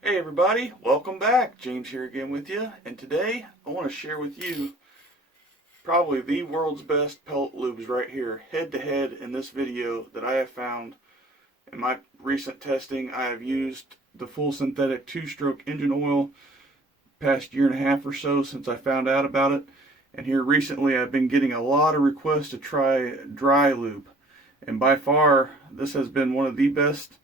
Hey everybody, welcome back. James here again with you, and today I want to share with you probably the world's best pellet lubes right here, head to head in this video that I have found in my recent testing. I have used the full synthetic 2-stroke engine oil past year and a half or so since I found out about it, and here recently I've been getting a lot of requests to try dry lube, and by far this has been one of the best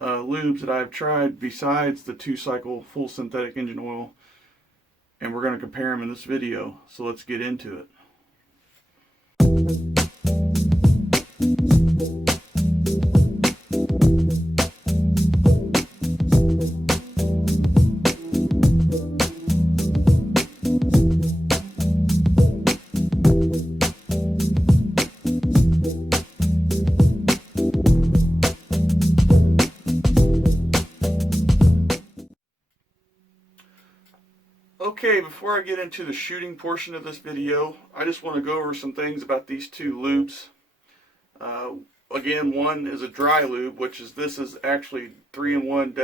lubes that I've tried besides the 2-cycle full synthetic engine oil, and we're going to compare them in this video. So let's get into it. Okay, before I get into the shooting portion of this video, I just want to go over some things about these two lubes. Again, one is a dry lube, which is, this is actually 3-in-1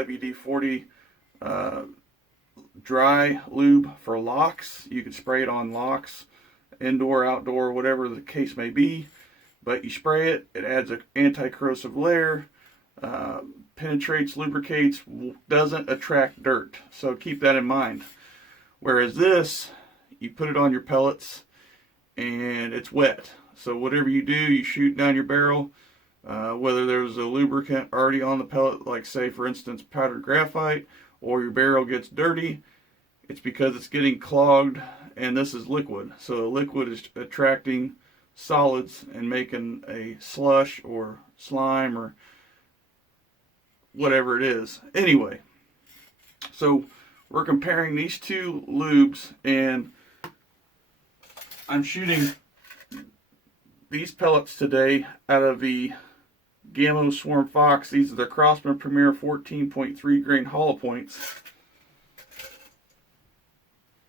WD-40 dry lube for locks. You can spray it on locks, indoor, outdoor, whatever the case may be. But you spray it, it adds an anti-corrosive layer, penetrates, lubricates, doesn't attract dirt. So keep that in mind. Whereas this, you put it on your pellets and it's wet. So whatever you do, you shoot down your barrel, whether there's a lubricant already on the pellet, like say for instance powdered graphite, or your barrel gets dirty, it's because it's getting clogged, and this is liquid. So liquid is attracting solids and making a slush or slime or whatever it is. Anyway, so we're comparing these two lubes, and I'm shooting these pellets today out of the Gammo Swarm Fox. These are the Crosman Premier 14.3 grain hollow points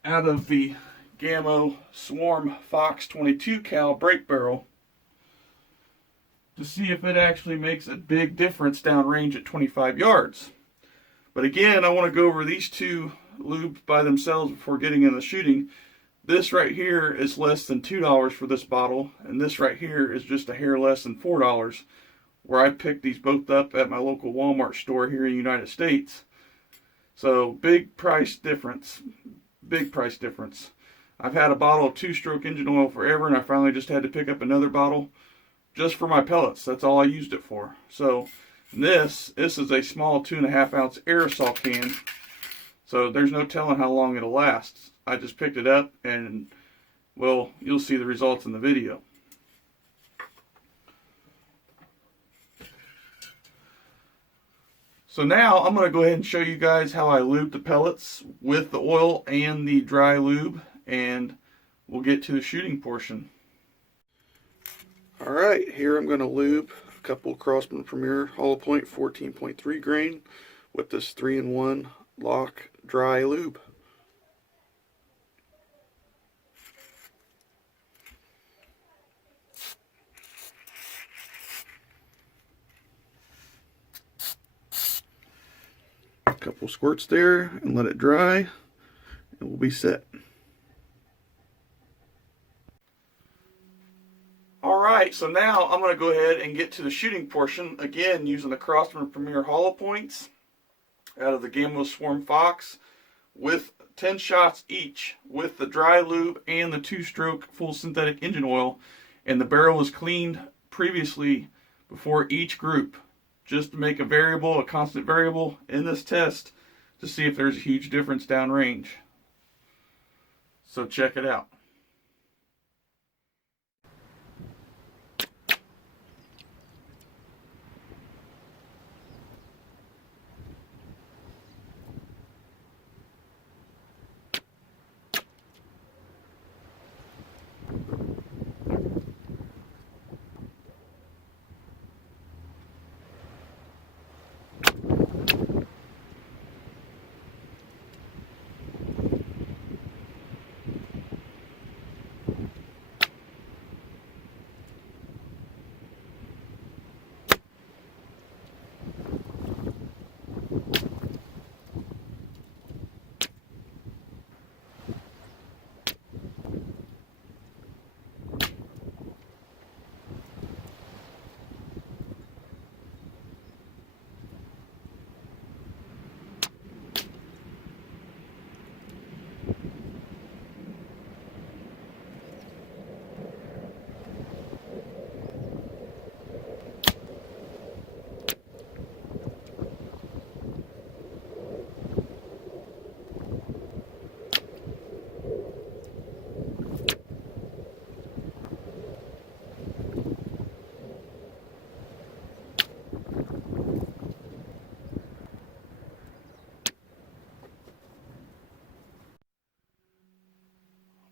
out of the Gammo Swarm Fox 22 cal brake barrel to see if it actually makes a big difference downrange at 25 yards. But again, I want to go over these two lubes by themselves before getting in the shooting. This right here is less than $2 for this bottle, and this right here is just a hair less than $4, where I picked these both up at my local Walmart store here in the United States. So big price difference, big price difference. I've had a bottle of 2-stroke engine oil forever, and I finally just had to pick up another bottle just for my pellets. That's all I used it for. So this is a small 2.5 ounce aerosol can, so there's no telling how long it'll last. I just picked it up, and well, you'll see the results in the video. So now I'm going to go ahead and show you guys how I lube the pellets with the oil and the dry lube, and we'll get to the shooting portion. Alright, here I'm going to lube a couple Crosman Premier hollow point 14.3 grain with this 3-in-1 lock dry lube. A couple squirts there and let it dry, and we'll be set. Alright, so now I'm going to go ahead and get to the shooting portion, again using the Crosman Premier hollow points out of the Gammo Swarm Fox with 10 shots each with the dry lube and the 2-stroke full synthetic engine oil, and the barrel was cleaned previously before each group, just to make a constant variable in this test to see if there's a huge difference downrange. So check it out.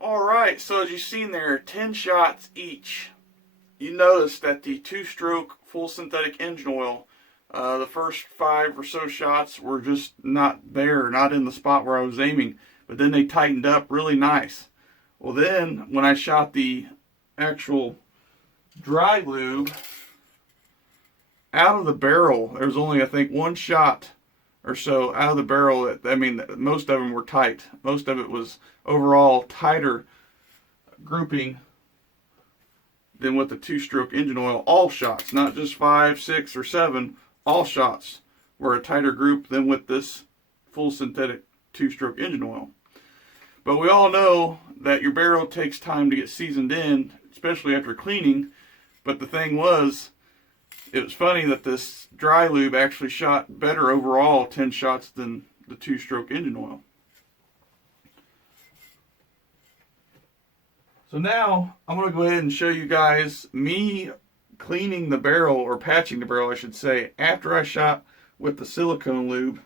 Alright, so as you've seen there, 10 shots each. You notice that the 2-stroke full synthetic engine oil, the first 5 or so shots were just not there, not in the spot where I was aiming. But then they tightened up really nice. Well then, when I shot the actual dry lube, out of the barrel, there was only, I think, 1 shot or so out of the barrel. I mean, most of them were tight. Most of it was overall tighter grouping than with the 2-stroke engine oil. All shots, not just 5, 6, or 7, all shots were a tighter group than with this full synthetic 2-stroke engine oil. But we all know that your barrel takes time to get seasoned in, especially after cleaning. But the thing was, it was funny that this dry lube actually shot better overall 10 shots than the 2-stroke engine oil. So now I'm going to go ahead and show you guys me cleaning the barrel, or patching the barrel I should say, after I shot with the silicone lube.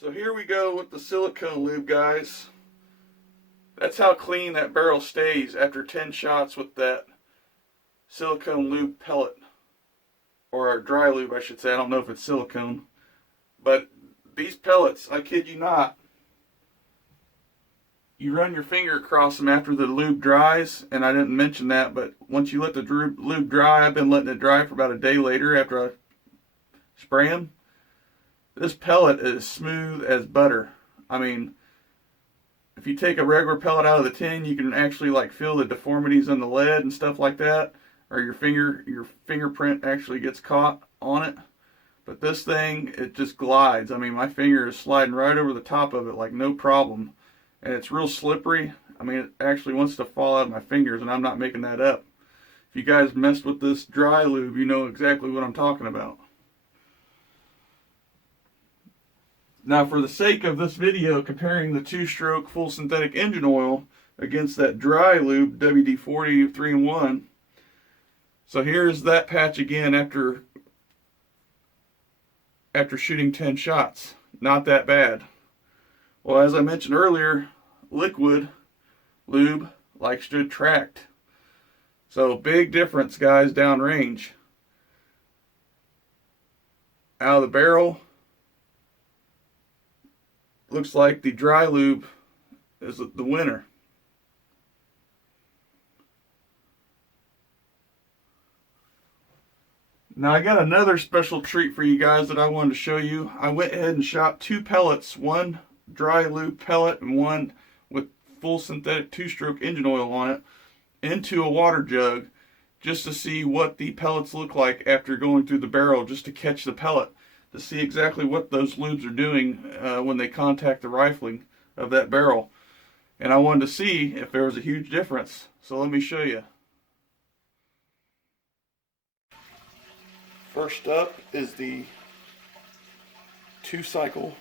So here we go with the silicone lube, guys. That's how clean that barrel stays after 10 shots with that silicone lube pellet. Or dry lube, I should say. I don't know if it's silicone. But these pellets, I kid you not, you run your finger across them after the lube dries. And I didn't mention that, but once you let the lube dry, I've been letting it dry for about a day later after I spray them. This pellet is smooth as butter. I mean, if you take a regular pellet out of the tin, you can actually like feel the deformities in the lead and stuff like that, or your fingerprint actually gets caught on it. But this thing, it just glides. I mean, my finger is sliding right over the top of it like no problem, and it's real slippery. I mean, it actually wants to fall out of my fingers, and I'm not making that up. If you guys messed with this dry lube, you know exactly what I'm talking about. Now, for the sake of this video, comparing the 2-stroke full synthetic engine oil against that dry lube, WD-40 3-in-1. So here's that patch again after shooting 10 shots. Not that bad. Well, as I mentioned earlier, liquid lube likes to attract. So big difference, guys, downrange. Out of the barrel, looks like the dry lube is the winner. Now I got another special treat for you guys that I wanted to show you. I went ahead and shot 2 pellets, one dry lube pellet and one with full synthetic 2-stroke engine oil on it, into a water jug just to see what the pellets look like after going through the barrel, just to catch the pellet, to see exactly what those lubes are doing when they contact the rifling of that barrel. And I wanted to see if there was a huge difference. So let me show you. First up is the 2-cycle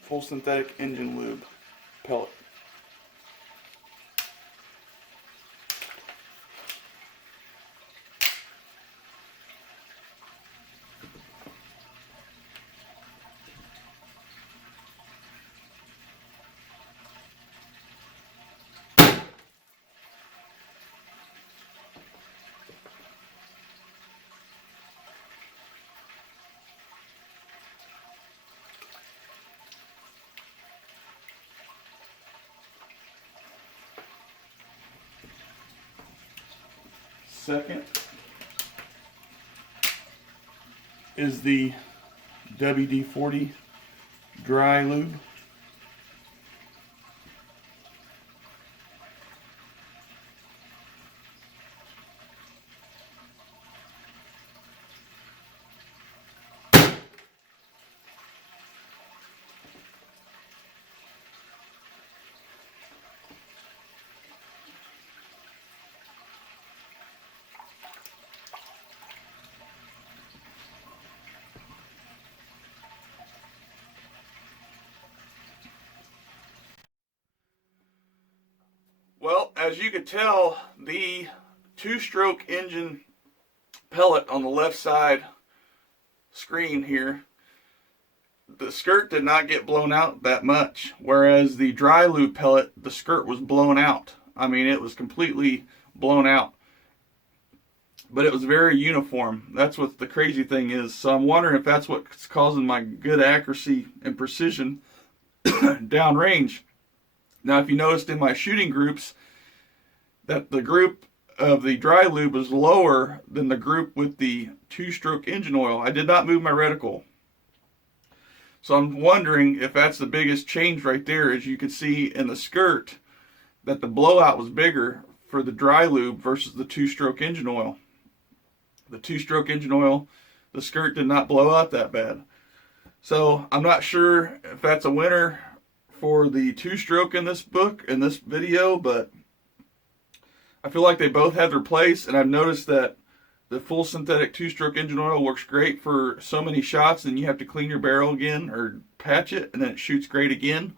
full synthetic engine lube pellet. Second is the WD-40 dry lube. as you could tell, the two-stroke engine pellet on the left side screen here, the skirt did not get blown out that much, whereas the dry lube pellet, the skirt was blown out. I mean, it was completely blown out, but it was very uniform. That's what the crazy thing is. So I'm wondering if that's what's causing my good accuracy and precision downrange. Now, if you noticed in my shooting groups that the group of the dry lube was lower than the group with the two-stroke engine oil, I did not move my reticle. So I'm wondering if that's the biggest change right there. As you can see in the skirt, that the blowout was bigger for the dry lube versus the two-stroke engine oil. The two-stroke engine oil, the skirt did not blow out that bad. So I'm not sure if that's a winner for the two-stroke in this book, in this video, but I feel like they both have their place, and I've noticed that the full synthetic two-stroke engine oil works great for so many shots, and you have to clean your barrel again or patch it, and then it shoots great again.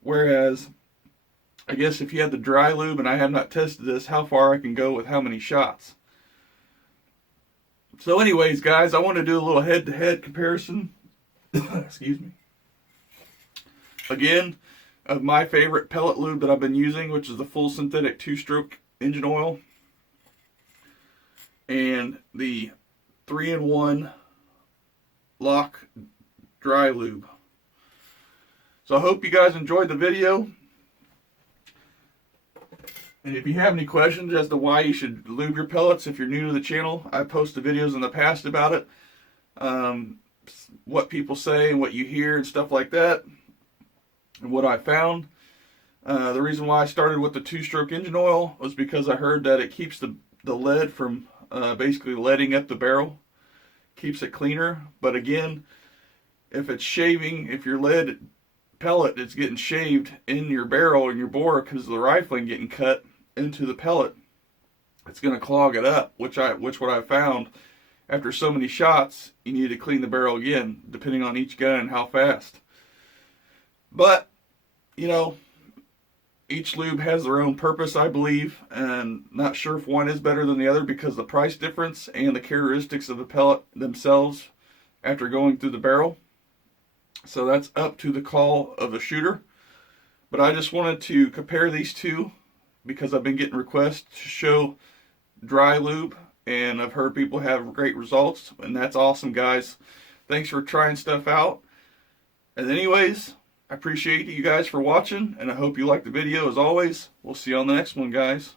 Whereas, I guess if you have the dry lube, and I have not tested this, how far I can go with how many shots. So anyways, guys, I want to do a little head-to-head comparison. Excuse me. Again, of my favorite pellet lube that I've been using, which is the full synthetic two-stroke engine oil, and the 3-in-1 lock dry lube. So I hope you guys enjoyed the video. And if you have any questions as to why you should lube your pellets, if you're new to the channel, I posted videos in the past about it. What people say and what you hear and stuff like that. And what I found. The reason why I started with the two-stroke engine oil was because I heard that it keeps the lead from basically leading up the barrel, keeps it cleaner. But again, if it's shaving, if your lead pellet is getting shaved in your barrel and your bore because of the rifling getting cut into the pellet, it's going to clog it up, which what I found after so many shots, you need to clean the barrel again, depending on each gun and how fast. But, you know, each lube has their own purpose, I believe, and not sure if one is better than the other because of the price difference and the characteristics of the pellet themselves after going through the barrel. So that's up to the call of the shooter. But I just wanted to compare these two because I've been getting requests to show dry lube, and I've heard people have great results, and that's awesome, guys. Thanks for trying stuff out. And anyways, I appreciate you guys for watching, and I hope you liked the video as always. We'll see you on the next one, guys.